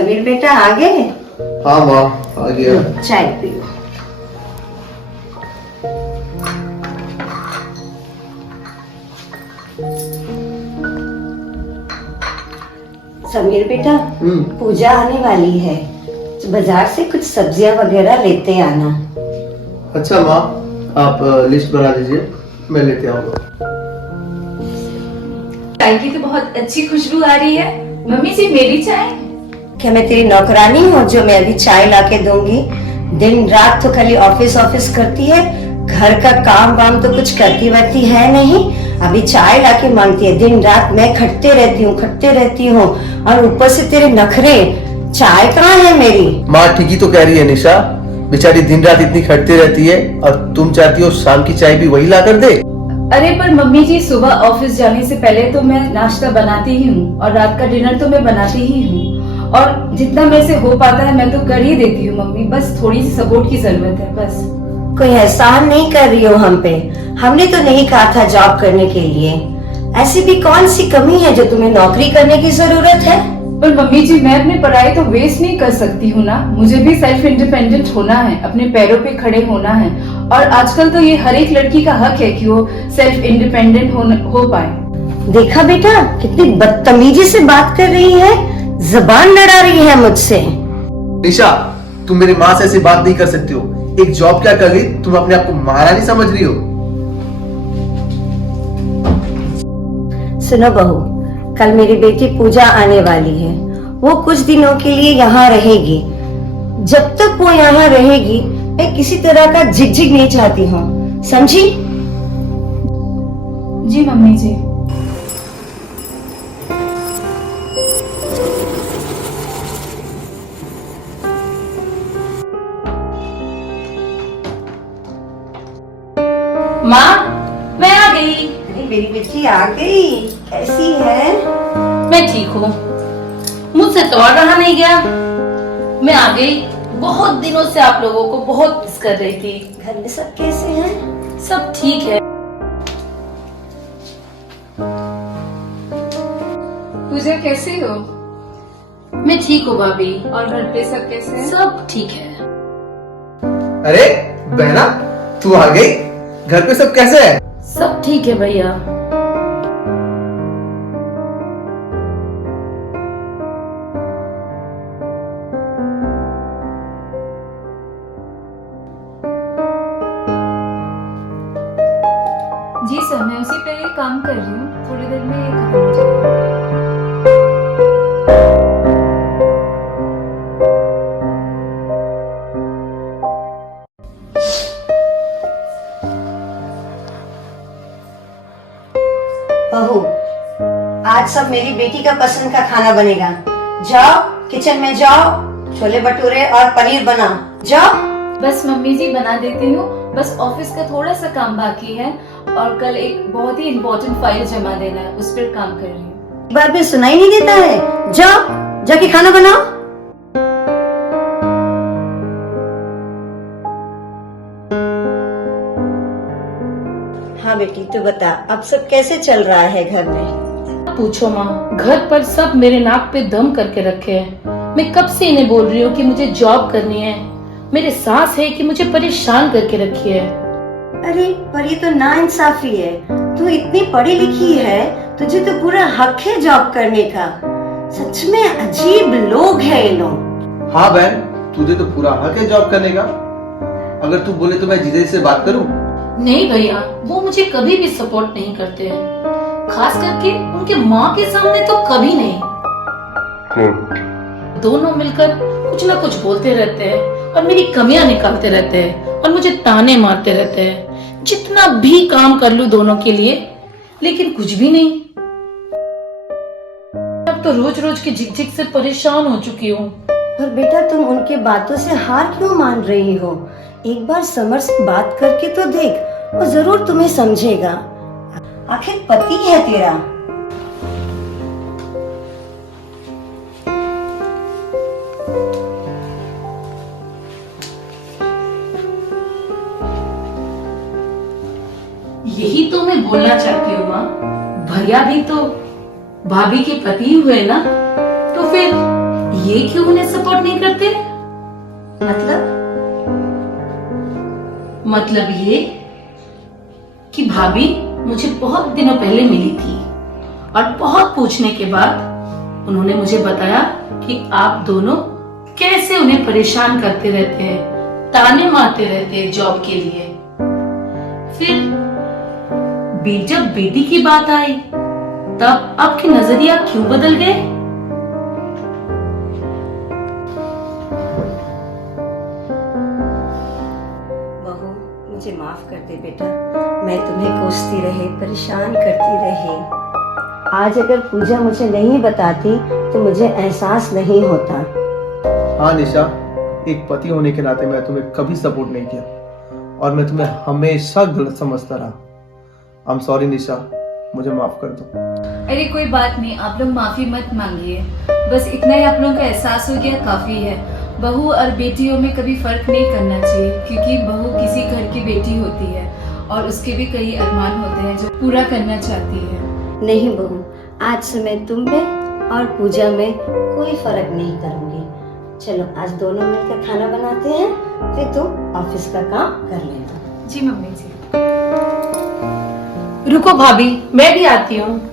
समीर बेटा आ गए? हाँ माँ आ गया। चाय पियो। समीर बेटा, पूजा आने वाली है, बाजार से कुछ सब्जियां वगैरह लेते आना। अच्छा माँ, आप लिस्ट बना दीजिए, मैं लेते आऊंगा। चाय की तो बहुत अच्छी खुशबू आ रही है। मम्मी जी मेरी चाय। क्या मैं तेरी नौकरानी हूँ जो मैं अभी चाय लाके दूंगी? दिन रात तो खाली ऑफिस ऑफिस करती है, घर का काम वाम तो कुछ करती वरती है नहीं। अभी चाय लाके मांगती है। दिन रात मैं खटते रहती हूँ और ऊपर से तेरे नखरे। चाय कहाँ है मेरी? माँ ठीक ही तो कह रही है निशा, बेचारी दिन रात इतनी खटती रहती है और तुम चाहती हो शाम की चाय भी वही ला कर दे। अरे पर मम्मी जी, सुबह ऑफिस जाने से पहले तो मैं नाश्ता बनाती ही हूँ और रात का डिनर तो मैं बनाती ही हूँ, और जितना मेरे से हो पाता है मैं तो कर ही देती हूँ मम्मी। बस थोड़ी सी सपोर्ट की जरूरत है बस। कोई एहसान नहीं कर रही हो हम पे। हमने तो नहीं कहा था जॉब करने के लिए। ऐसी भी कौन सी कमी है जो तुम्हें नौकरी करने की जरूरत है? पर मम्मी जी, मैं अपनी पढ़ाई तो वेस्ट नहीं कर सकती हूँ ना। मुझे भी सेल्फ इंडिपेंडेंट होना है, अपने पैरों पे खड़े होना है, और आजकल तो ये हर एक लड़की का हक है कि वो सेल्फ इंडिपेंडेंट हो पाए। देखा बेटा, कितनी बदतमीजी से बात कर रही है, जबान लड़ा रही है मुझसे। निशा, तुम मेरी माँ से ऐसी बात नहीं कर सकती हो। एक जॉब क्या कर ली, तुम अपने आप को महारानी समझ रही हो। सुनो बहू, कल मेरी बेटी पूजा आने वाली है। वो कुछ दिनों के लिए यहाँ रहेगी। जब तक वो यहाँ रहेगी मैं किसी तरह का झिकझिक नहीं चाहती हूँ, समझी? जी मम्मी जी। माँ, मैं आ गई। अरे मेरी बेटी आ गई, कैसी है? मैं ठीक हूँ, मुझसे तो और रहा नहीं गया। मैं आ गई। बहुत दिनों से आप लोगों को बहुत मिस कर रही थी। घर में सब कैसे हैं? सब ठीक है। पूजा कैसी हो? मैं ठीक हूँ भाभी। और घर पे सब कैसे हैं? सब ठीक है। अरे बहना, तू आ गई। घर पे सब कैसे है? सब ठीक है भैया। जी सर, मैं उसी पे काम कर रही हूँ, थोड़ी देर में ये खत्म हो जाएगा। बहू, आज सब मेरी बेटी का पसंद का खाना बनेगा। जाओ किचन में जाओ, छोले भटूरे और पनीर बनाओ, जाओ। बस मम्मी जी बना देती हूँ। बस ऑफिस का थोड़ा सा काम बाकी है और कल एक बहुत ही इम्पोर्टेंट फाइल जमा देना है, उस पर काम कर रही हूँ। एक बार भी सुनाई नहीं देता है? जाओ जाके खाना बनाओ। हाँ बेटी, तू बता, अब सब कैसे चल रहा है घर में? पूछो माँ, घर पर सब मेरे नाक पे दम करके रखे हैं। मैं कब से इन्हें बोल रही हूँ कि मुझे जॉब करनी है। मेरे सास है कि मुझे परेशान करके रखी है। अरे पर ये तो नाइंसाफी है। तू इतनी पढ़ी लिखी है, तुझे तो पूरा हक है जॉब करने का। सच में अजीब लोग हैं ये लोग। हाँ बहन, तुझे तो पूरा हक है जॉब करने का। अगर तू बोले तो मैं जीजा जी से बात करूं? नहीं भैया, वो मुझे कभी भी सपोर्ट नहीं करते हैं, खास करके उनके माँ के सामने तो कभी नहीं। दोनों मिलकर कुछ ना कुछ बोलते रहते हैं और मेरी कमियां निकालते रहते हैं और मुझे ताने मारते रहते हैं। जितना भी काम कर लूं दोनों के लिए, लेकिन कुछ भी नहीं। अब तो रोज रोज की झिकझिक से परेशान हो चुकी हूँ। पर बेटा, तुम उनके बातों से हार क्यों मान रही हो? एक बार समर से बात करके तो देख, वो जरूर तुम्हें समझेगा। आखिर पति है तेरा। यही तो मैं बोलना चाहती हूँ माँ। भैया भी तो भाभी के पति हुए ना, तो फिर ये क्यों उन्हें सपोर्ट नहीं करते? मतलब ये कि भाभी मुझे बहुत दिनों पहले मिली थी और बहुत पूछने के बाद उन्होंने मुझे बताया कि आप दोनों कैसे उन्हें परेशान करते रहते हैं, ताने मारते रहते हैं जॉब के लिए। फिर जब बेटी की बात आई तब आपके नजरिया क्यों बदल गए? बहू, मुझे माफ कर दे बेटा, मैं तुम्हें कोसती रही, परेशान करती रही। आज अगर पूजा मुझे नहीं बताती तो मुझे एहसास नहीं होता। हाँ निशा, एक पति होने के नाते मैं तुम्हें कभी सपोर्ट नहीं किया और मैं तुम्हें हमेशा गलत समझता रहा। आई एम सॉरी निशा, मुझे माफ कर दो। अरे कोई बात नहीं, आप लोग माफी मत मांगिए, बस इतना ही आप लोगों का एहसास हो गया काफी है। बहू और बेटियों में कभी फर्क नहीं करना चाहिए, क्योंकि बहू किसी घर की बेटी होती है और उसके भी कई अरमान होते हैं जो पूरा करना चाहती है। नहीं बहू, आज से मैं तुम में और पूजा में कोई फर्क नहीं करूंगी। चलो आज दोनों मिलकर खाना बनाते हैं, फिर तुम ऑफिस का काम कर लेना। जी मम्मी जी। रुको भाभी, मैं भी आती हूँ।